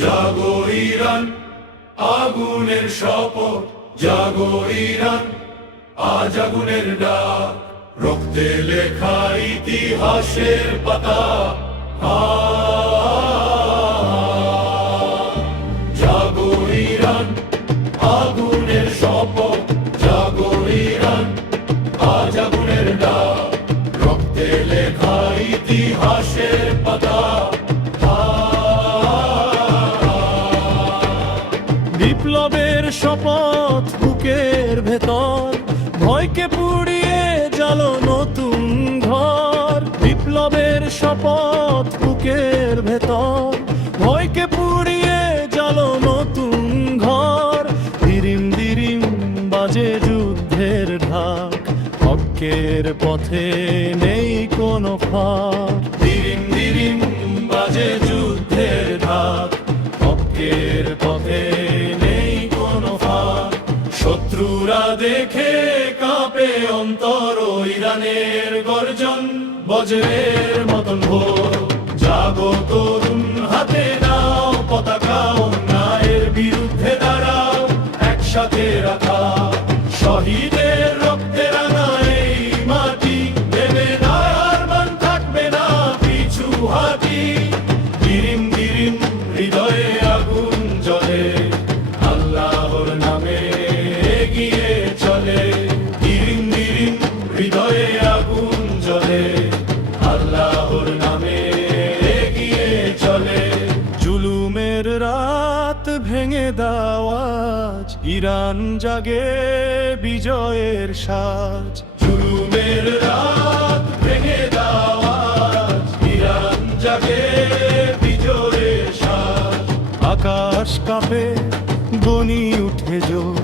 জাগো Iran, আগুনের শপথ, জাগো Iran, আজ আগুনের ডাক, রক্তে লেখা ইতিহাসের পাতা। জাগো ইরান, আগুনের শপথ, জাগো ইরান, আজ আগুনের ডাক, রক্তে লেখা ইতিহাসের পাতা। বিপ্লবের শপথ বুকের ভেতর, ভয়কে পুড়িয়ে জ্বালো নতুন ঘর। বিপ্লবের শপথ বুকের ভেতর, ভয়কে পুড়িয়ে জ্বালো নতুন ঘর। দিরিম দিরিম বাজে যুদ্ধের ঢাক, হকের পথে নেই কোনো ফাঁক। দিরিম দিরিম বাজে যুদ্ধের ঢাক, হকের পথে নেই কোনো ফাঁক। শত্রুরা দেখে কাঁপে অন্তর, ইরানের গর্জন বজ্রের মতন ভোর। জাগো তরুণ, হাতে নাও পতাকা, অন্যায়ের বিরুদ্ধে দাঁড়াও, একসাথে রাখা শহীদের রক্তে রাঙা এই মাটি। দেবে না আর মান, থাকবে না পিছু হাঁটি। দিরিম দিরিম হৃদয়ে আগুন জ্বলে, আল্লাহর নামে এগিয়ে চলে। দিরিম দিরিম হৃদয়ে আগুন জ্বলে, আল্লাহর নামে এগিয়ে চলে। জুলুমের রাত ভেঙে দাওয়াজ, ইরান জাগে বিজয়ের সাজ। জুলুমের রাত ভেঙে দাওয়াজ, ইরান জাগে বিজয়ের সাজ। আকাশ কাঁপে গনি উঠে জোর,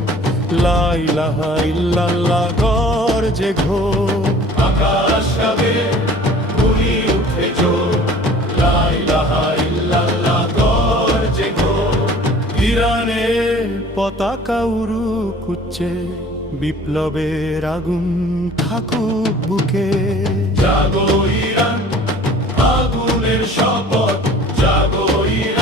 লা ইলাহা ইল্লাল্লাহ গর্জে ঘোর। আকাশ কাঁপে গুলি উঠে জোর, লা ইলাহা ইল্লাল্লাহ গর্জে ঘোর। ইরানের পতাকা উড়ুক উচ্চে, বিপ্লবের আগুন থাকুক বুকে। জাগো ইরান, আগুনের শপথ, জাগো ইরান।